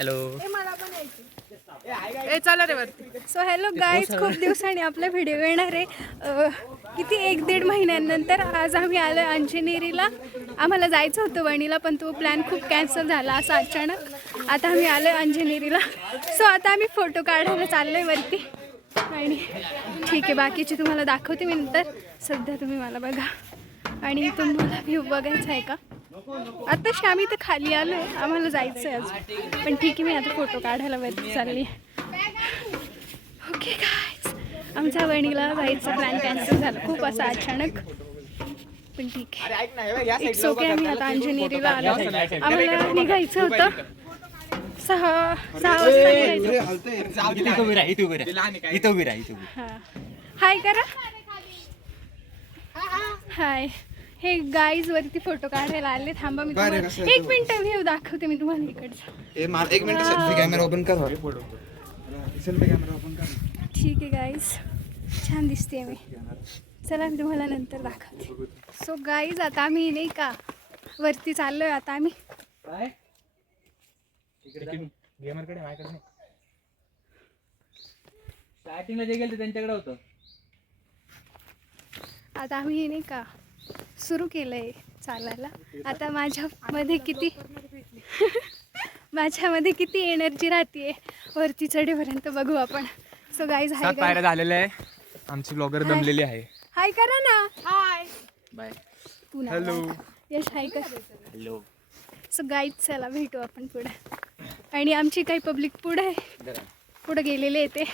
Hello. चला रे वरती. So hello guys, खूप दिवसांनी आपला व्हिडिओ येणार आहे. किती 1-1.5 महिन्यांनंतर आज आम्ही आलो अंजनेरीला. आम्हाला जायचं होतं वणीला, पण तो प्लॅन खूप कॅन्सल झाला असा अचानक. आता आम्ही आलो अंजनेरीला. सो आता आम्ही फोटो काढायला चाललो आहे वरती. आणि ठीक आहे, बाकीची तुम्हाला दाखवते मी नंतर. सध्या तुम्ही मला बघा आणि तुम्हाला व्ह्यू बघायचा आहे का. आताशी आम्ही तर खाली आलो आहे, आम्हाला जायचं आहे अजून. पण ठीक आहे, मी आता फोटो काढायला वरती चालली. ओके गाईज, आमच्या वणीला जायचं प्लॅन कॅन्सल झाला खूप असा अचानक. पण ठीक आहे, इट्स ओके. आम्ही आता अंजनेरीला आलो. आम्हाला निघायचं होतं 6 वाजता निघायचं. हाय करा. हाय. हे गाईज वरती फोटो काढायला आले. थांबा मी तुम्हाला 1 मिनिट व्ह्यू दाखवते मी तुम्हाला इकडचा. 1 मिनिट सेल्फी कॅमेरा ओपन कर. सेल्फी कॅमेरा ओपन कर. ठीक आहे गाईज, छान दिसते मी. चला मी तुम्हाला नंतर दाखवते. सो गाईज, आता आम्ही नाही का वरती चाललोय. आता आम्ही स्टार्टिंगला जे गेलं त्यांच्याकडे होतं. आता आम्ही नाही का सुरू केलंय चालायला. आता माझ्यामध्ये किती एनर्जी राहते वरती चढेपर्यंत बघू आपण. सो गाईज, हाय पायऱ्या झालेल्या आहे. आमची ब्लॉगर दमलेली आहे. हाय करा ना. Hi bye. तू ना. हॅलो. यश हाय कर. हॅलो. सो गाईज, चला भेटू आपण पुढे. आणि आमची काही पब्लिक पुढे गेलेले आहे ते.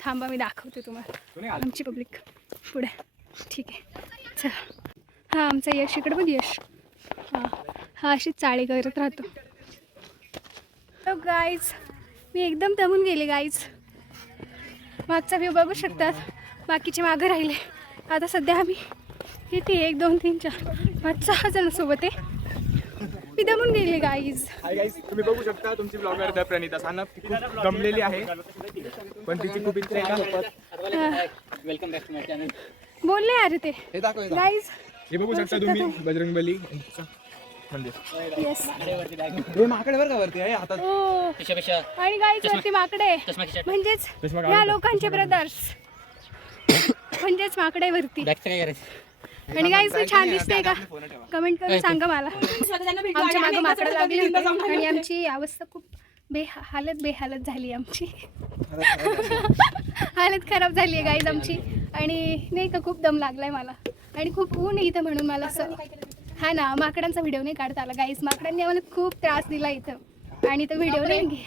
थांबा मी दाखवते तुम्हाला आमची पब्लिक पुढे. ठीक आहे, चला. हा आमचा यश इकडे पण. यश हा अशीच चाळी करत राहतो. तो गाईज, मी एकदम दमून गेले गाईज. मागचा व्ह्यू बघू शकतात. बाकीचे मागं राहिले. आता सध्या आम्ही किती 1, 2, 3, 4, 5, 6 जण सोबत आहे. मी दमून गेले गाईज. हाय गाईज, तुम्ही बघू शकता तुमची ब्लॉगर द प्रणिता सानप. ती खूप दमलेली आहे, पण तिची खूप इच्छा आहे. Welcome back to my channel. बोलले अरे ते हे दाखव. गाईज. हे बघू शकता तुम्ही बजरंगबली मंदिर. येस. हे माकडे बरं का वरती आहे हातात. हो. आणि गाईज वरती माकडे, म्हणजेच या लोकांचे ब्रदर्स, म्हणजेच माकडे वरती. काय करायचं? आणि गाईज, मी छान दिसते का? कमेंट करून सांगा मला. आमच्या मागं माकडं लागली होती आणि आमची अवस्था खूप बेहालत झाली. आमची हालत खराब झाली आहे गाईज आमची. आणि नाही का खूप दम लागलाय मला. आणि खूप ऊन आहे इथं, म्हणून मला असं हा ना माकडांचा व्हिडिओ नाही काढता आला गाईज. माकडांनी आम्हाला खूप त्रास दिला इथं आणि तो व्हिडिओ नाही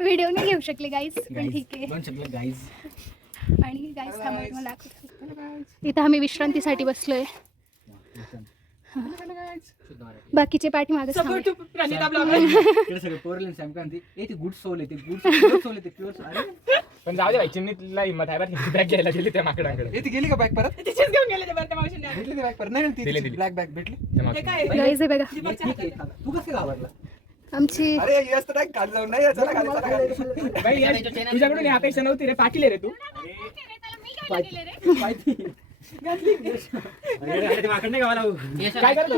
व्हिडिओ नाही घेऊ शकले गाईज. पण ठीक आहे. आणि गाईज थांबा तुम्हाला दाखवतो. इथं आम्ही विश्रांतीसाठी बसलोय. बाकीचे पाठीमागे पण जाऊ दे भाई, चिमणीला हिंमत आहे बरं. बॅग घ्यायला गेली त्या माकडांकडे. ती गेली का बॅग परत? भेटली बॅग परत? नाही, ब्लॅक बॅग भेटली. गाईज हे बघा तू कसं घाबरला? आमची. अरे यस तर खाली जाऊन नाही. चला खाली. तुझ्याकडून अपेक्षा नव्हती रे. पाटील रे तू.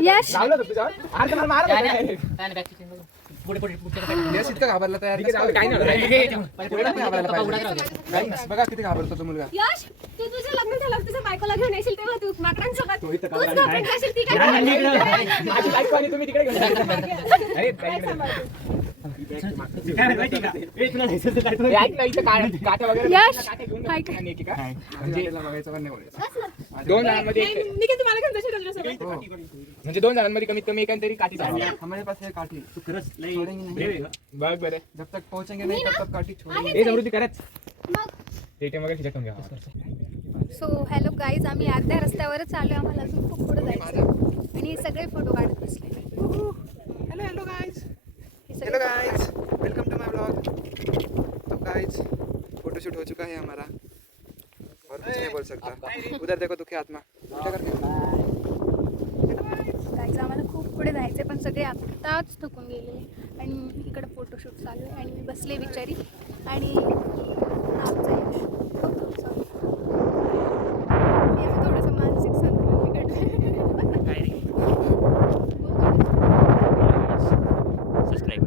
यश यश इतका घाबरला तयार बघा किती घाबरतो तो मुलगा. यश, तू तुझं लग्न झालं तुझ्या बायकोला घेऊन येशील तेव्हा तू माकडांसोबत तो इथं तूच घाबरत असेल. ती काय माझी बायको आणि तुम्ही तिकडे घेऊन अरे काट्या वगैरे. यश म्हणजे 2 जणांमध्ये म्हणजे 2 जणांमध्ये कमीत कमी एकांतरी काठी झाली. हमारे पास है काठी. बघ बरं, जब तक पहुंचेंगे नहीं तब तक काठी छोड़ेंगे. हे समृद्धी करत पेटीएम वगैरे खिचत घ्या. सो हॅलो गाईज, आम्ही अर्ध्या रस्त्यावरच आलो. आम्हाला अजून खूप पुढे जायचं आणि सगळे फोटो काढत बसले. Hello guys. Hello guys, welcome to my blog. तो गाइस, फोटोशूट हो चुका है हमारा और कुछ नहीं बोल सकता. उधर देखो दुखी आत्मा. क्या करते गाईज, आम्हाला खूप पुढे जायचं पण सगळे आत्ताच थकून गेलेले. आणि इकडे फोटोशूट चालू आहे आणि मी बसले बिचारी. आणि आमचा यश थोडंसं मानसिक संतुलन बिघडलं. सबस्क्राईब.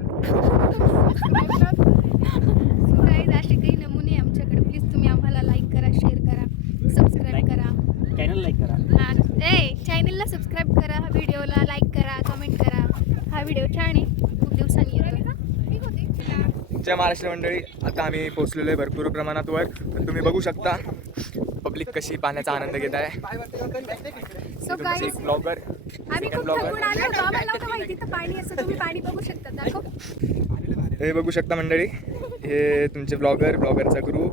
व्हिडिओ छान आहे, खूप दिवसांनी येतो. जय महाराष्ट्र मंडळी, आता आम्ही पोहोचलेलो आहे भरपूर प्रमाणात वर. पण तुम्ही बघू शकता पब्लिक कशी पाण्याचा आनंद घेत आहे. सो गाईज ब्लॉगर आम्ही खूप थकून आलो होतो, आम्हाला नव्हतं माहिती तर पाणी असं. तुम्ही पाणी बघू शकता. दाखव. हे बघू शकता मंडळी, हे तुमचे ब्लॉगरचा ग्रुप.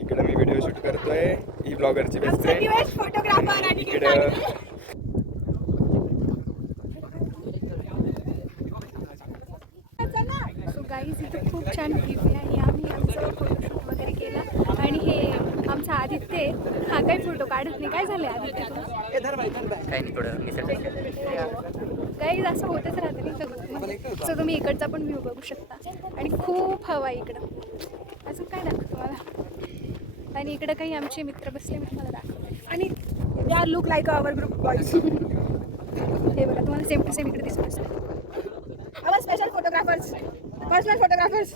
इकडे मी व्हिडिओ शूट करतोय. ही ब्लॉगरची बेस्ट फ्रेंड. फोटोग्राफर इकडे सो गाईज इथं खूप छान व्ह्यू आहे आणि आम्ही आमचं फोटोशूट वगैरे केलं. आणि हे आमचा आदित्य आहे. हा काही फोटो काढत नाही. काय झालं आदित्य तुला? काही नाही, थोडं निसर्ग. गाईज असं होतच राहतं नाही सगळं. सो तुम्ही इकडचा पण व्ह्यू बघू शकता आणि खूप हवा आहे इकडं. असं काय दाखवतो मला. आणि इकडं काही आमचे मित्र बसले, मी तुम्हाला दाखवतो. आणि they are look like our group boys. हे बघा, तुम्हाला सेम टू सेम इकडे दिसत असतं. Our special photographers, personal photographers.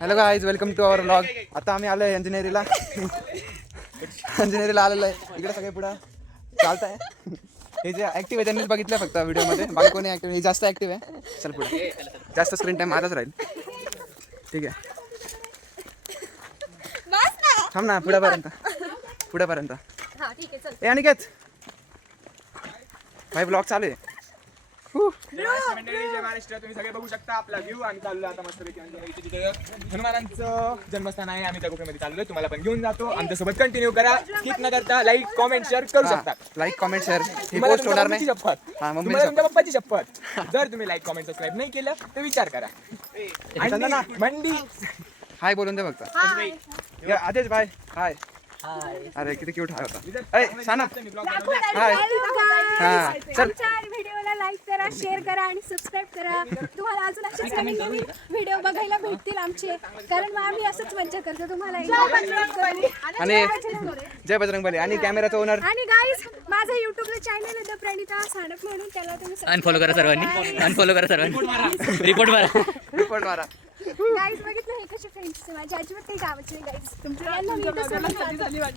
Hello guys, welcome to our blog. आता आम्ही आलो आहे अंजनेरीला. अंजनेरीला आलेलो आहे. इकडे सगळे पुढं चालत आहे. हे जे ॲक्टिव्ह आहे त्यांनीच बघितलं फक्त व्हिडिओमध्ये. बाकी कोणी ॲक्टिव्ह, हे जास्त ॲक्टिव्ह आहे. चल पुढे, जास्त स्क्रीन टाईम माझाच राहील. ठीक आहे, थांब ना पुढेपर्यंत. ए अनिकेत, भाई ब्लॉग चालू आहे. जय महाराष्ट्र. तुम्ही सगळे बघू शकता आपला व्ह्यू. आम्ही चाललो आता मस्तपैकी हनुमानांचं जन्मस्थान आहे. आम्ही त्या गुफेमध्ये चाललोय. तुम्हाला पण घेऊन जातो. आमच्यासोबत कंटिन्यू करा, स्किप न करता. लाईक कॉमेंट शेअर करू शकता. लाईक कॉमेंट शेअर ही पोस्ट होणार नाही. शपथ, तुमच्या पप्पाची शपथ. जर तुम्ही लाईक कॉमेंट सबस्क्राईब नाही केलं तर विचार करा. मंडी हाय बोलून दे फक्त. आदेश भाई हाय. अरे किती क्यूट हाय होता. ए साना हाय. हां चल. व्हिडिओला लाईक करा, शेअर करा आणि सबस्क्राईब करा. तुम्हाला अजून असेच नवीन नवीन व्हिडिओ बघायला भेटतील आमचे, कारण मग आम्ही असंच मज्जा करतो. तुम्हाला आणि जय बजरंगबली. आणि कॅमेराचा ओनर. आणि गाईज माझं युट्यूबला चॅनल आहे द प्रणिता सानप म्हणून, त्याला तुम्ही अनफॉलो करा सर्वांनी, अनफॉलो करा सर्वांनी. रिपोर्ट मारा. गाईज बघितलं हे कसे फ्रेंड्स आहे माझ्या. अजिबात काही कामाचे नाही गाईज. तुमच्या यांना मी इथं सोडून जातो,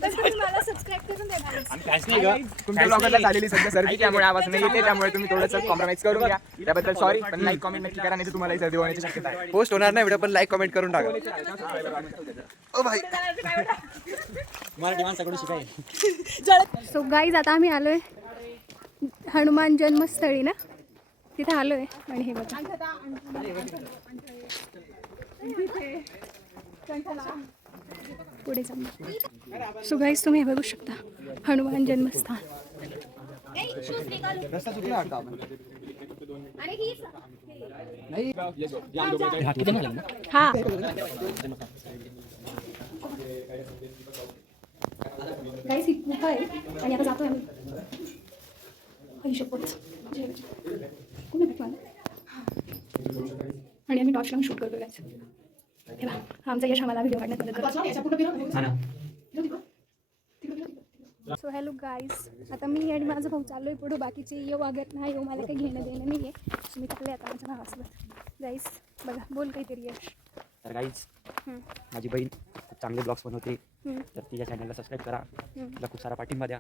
तर तुम्ही मला सबस्क्राईब करून द्या गाईज. तुमच्या ब्लॉगरला झालेली सध्या सर्दी, त्यामुळे आवाज नाही येते. त्यामुळे तुम्ही थोडंसं कॉम्प्रोमाइज करून घ्या. त्याबद्दल सॉरी. पण लाईक कॉमेंट नक्की करा, नाही तर तुम्हाला सर्दी होण्याची शक्यता आहे. पोस्ट होणार नाही व्हिडिओ, पण लाईक कॉमेंट करून टाका. ओ भाई मराठी माणसाकडून शिकाय. सो गाईज आता आम्ही आलोय हनुमान जन्मस्थळी ना, तिथे आलोय. आणि हे बघा पुढे जाऊ. सो गाईज तुम्ही हे बघू शकता हनुमान जन्मस्थान. हा गाईज ही गुफा आहे आणि आता जातोय आम्ही. आणि आम्ही टॉर्च लावून शूट करतो गाईज. हे बघा, आमचा यश आम्हाला व्हिडिओ काढण्यात मदत करतो. सो हॅलो गाईज, आता मी आणि माझा भाऊ चाललो आहे पुढं. बाकीचे येऊ अगर नाही येऊ मला काही घेणं देणं नाही आहे. मी चालले आता माझ्या भावासोबत. गाईज बघा, बोल काहीतरी यश. तर गाईज माझी बहीण खूप चांगले ब्लॉग्स बनवते, तर तिच्या चॅनलला सबस्क्राईब करा. तिला खूप सारा पाठिंबा द्या.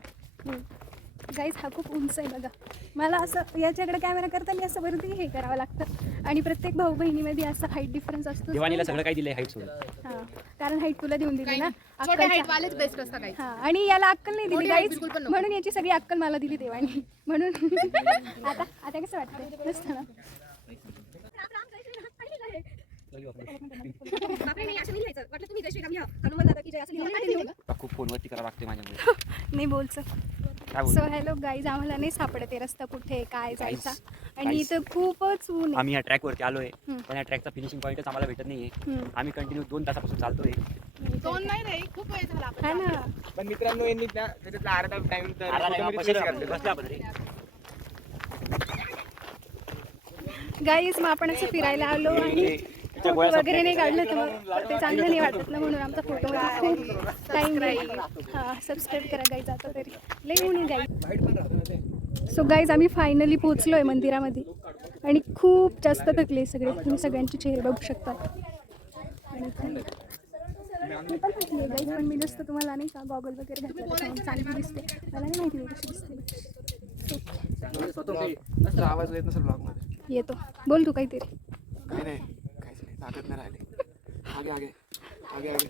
गाईज हा खूप उंच आहे बघा. मला असं याच्याकडे कॅमेरा करताना असं वरती हे करावं लागतं. आणि प्रत्येक भाऊ बहिणीमध्ये असं हाईट डिफरन्स असतो. देवानीला सगळं काही दिलंय हाईट सोडून. हां, कारण हाईट तुला देऊन दिली ना. हाईटवालेच बेस्ट असतात काही. हां, आणि याला अक्कल नाही दिली गाईज, म्हणून याची सगळी अक्कल मला दिली देवानी. म्हणून आता कसं वाटतं मस्त ना. खूप फोनवरती करावं लागते माझ्यामुळे. नाही बोलचं. सो हॅलो गाईज, आम्हाला नाही सापडत आहे रस्ता कुठे काय जायचा. आणि इथं खूपच ऊन आहे. आम्ही या ट्रॅकवरती आलोय, पण या ट्रॅकचा फिनिशिंग पॉईंटच आम्हाला भेटत नाहीये. आम्ही कंटिन्यू 2 तासापासून चालतोय. 2 नाही रे, खूप वेळ झाला. हा ना. पण मित्रांनो यांनी त्याच्यातला अर्धा टाइम गाईज मग आपण असं फिरायला आलो आणि फोटो वगैरे नाही काढलं तर मग ते चांगलं नाही वाटत ना, म्हणून आमचा फोटोमध्ये खूप टाईम गेला. हां, सबस्क्राईब करा गाईज आता तरी. लई ऊन आहे गाईज. सो गाईज आम्ही फायनली पोहोचलो आहे मंदिरामध्ये आणि खूप जास्त थकले सगळे. तुम्ही सगळ्यांचे चेहरे बघू शकता. आणि मी पण थकली आहे गाईज, पण मी जास्त तुम्हाला नाही का गॉगल वगैरे घातलं चांगली दिसते. मला नाही माहिती मी कशी दिसते. तुझा आवाज येत नसेल ब्लॉग मध्ये. येतो. बोल तू काहीतरी. काही नाही, काहीच नाही, ताकद नाही राहिली. आगे आगे आगे आगे.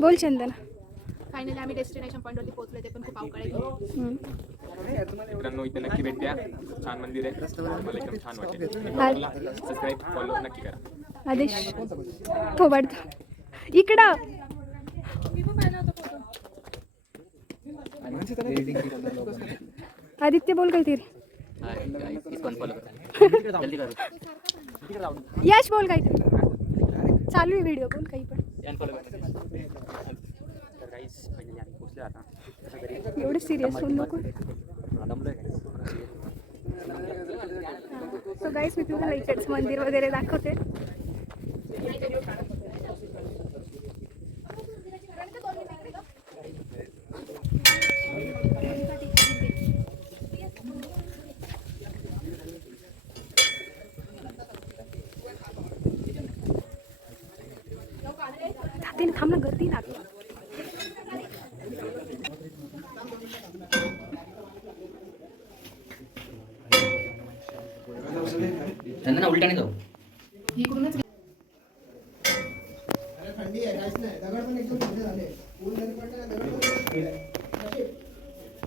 बोल चंदना. फायनली आम्ही डेस्टिनेशन पॉईंट वरती पोहोचलो. ते पण खूप अवकाळी गेले. मित्रांनो इथे नक्की भेट द्या. छान मंदिर आहे, मला एकदम छान वाटेल. सबस्क्राईब फॉलो नक्की करा. आदेश थोबाड इकडं. आदित्य बोल काहीतरी. इस्कॉन फॉलो करा. यश बोल काहीतरी. चालू आहे व्हिडिओ. बोल काही पण. फॉलो करा. तर काहीच फायनली आम्ही पोचलो आता घरी. एवढं सिरियस होऊन नको. दमलोय. सो गाईस मी तुम्हाला इकडचं मंदिर वगैरे दाखवते. थांब ना, गर्दी लागली. त्यांना ना उलट्याने जाऊ.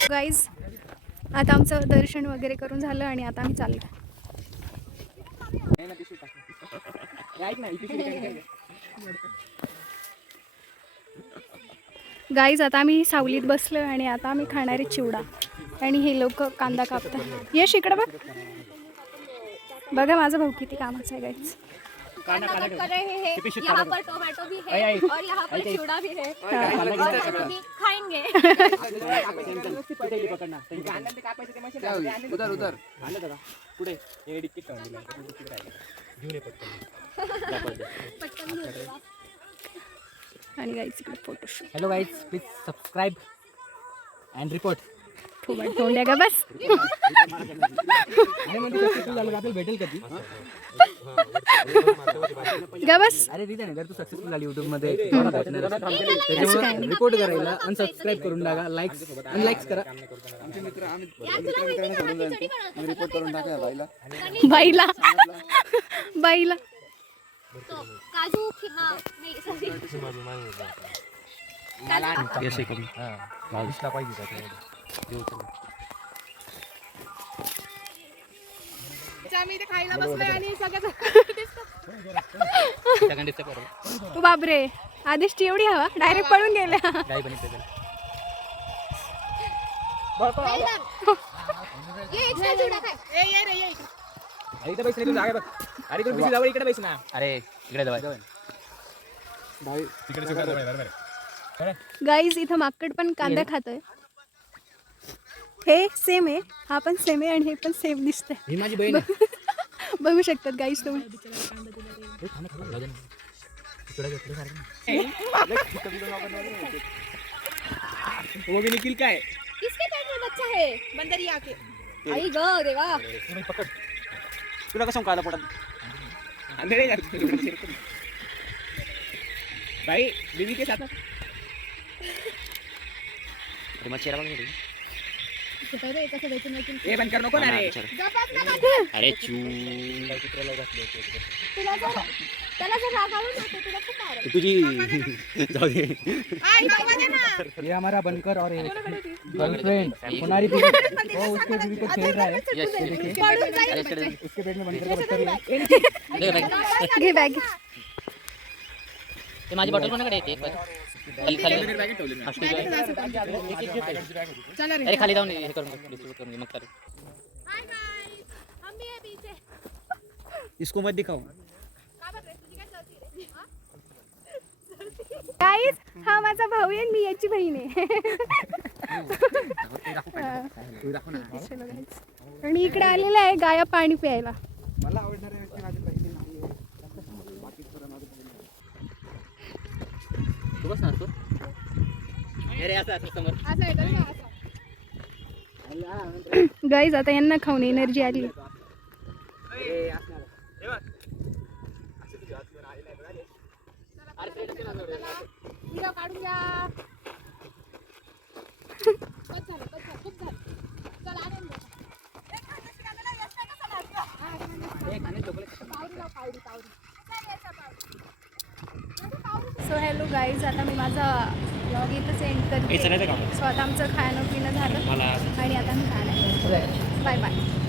गाईज आता आमचं दर्शन वगैरे करून झालं आणि आता आम्ही चाललो. गाईज आता आम्ही सावलीत बसलो आणि आता आम्ही खाणारे चिवडा आणि हे लोक कांदा कापतात. यश इकडं बघ. बघा माझा भाऊ किती कामाचा आहे गाईज. कर रहे हैं यहाँ पर टोमेटो भी है और यहाँ पर चिवड़ा भी है और अभी खाएंगे. उधर उधर. पुढे आणि गाईज इकडे photoshoot. Hello guys, please subscribe and report. थोबाड तोंड्या का बस. भेटेल कधी? गा बस. अरे रिझन आहे, जर तू सक्सेसफुल झाली युट्यूब मध्ये असं काय नाही. रिपोर्ट करायला अनसबस्क्राईब करून टाका. लाईक्स अनलाईक्स करा. आमचे मित्र आम्ही मित्रांनी सोडून जाईल. मग रिपोर्ट करून टाका बाईला. बाईला बाईला. काजू नहीं सॉरी आम्ही इथे खायला बसलोय आणि सेकंड डिस्टर्ब करू. तू बापरे. आदेशची एवढी हवा डायरेक्ट पळून गेल्या. ये एक्स्ट्रा चिवडा खाय. ये रे ये. इथे पैसे नाही, जागा बघ. अरे तू जवळ इकडे पैसे ना. अरे इकडे जाऊ. भाई गाईज इथं माकड पण कांदा खातोय. हे सेम आहे, हा पण सेम आहे आणि हे पण सेम दिसतंय. ही माझी बहीण आहे. बघू शकतात गाईज तुम्ही. वो भी निखिल का है. किसके पेट में बच्चा है? बंदरी आके. आई गो देवा. पकड. तुला कसं काला पडत. अंधेरे जा. भाई बीवी के साथ. अरे मग चेहरा बघ. ए बंद कर नको ना रे. अरे चू. त्याला जर रागावलं ना तर तुला खूप मारेल. तुझी जाऊ दे. आई बाबा दे ना. ये हमारा बनकर और गर्लफ्रेंड हमारी वो उसके बीवी को छेड़ रहा है. पडून जाईल. उसके पेट में बनकर का बच्चा भी है. घे बॅग. ते माझी बॉटल कोणाकडे येते? खाली खाली. अरे खाली जाऊन हे करून डिस्ट्रीब्यूट करून मग कर. हाय गाइस हम भी है पीछे. इसको मत दिखाओ. गाईज हा माझा भाऊ आहे, मी याची बहीण आहे. आणि इकडे आलेला आहे गाया पाणी प्यायला. मला आवडणारे व्यक्ती माझी बहिणी नाही. तू बस ना तू. अरे असं असं समोर. असं आहे का गाईज आता यांना खाऊन एनर्जी आली. व्हिडिओ काढून घ्या. बस झालं खूप झालं. चल आनंद. सो हॅलो गाईज, आता मी माझा ब्लॉग इथंच एंड करते. सो आता आमचं खाणं पिणं झालं आणि आता मी खाणं बाय बाय.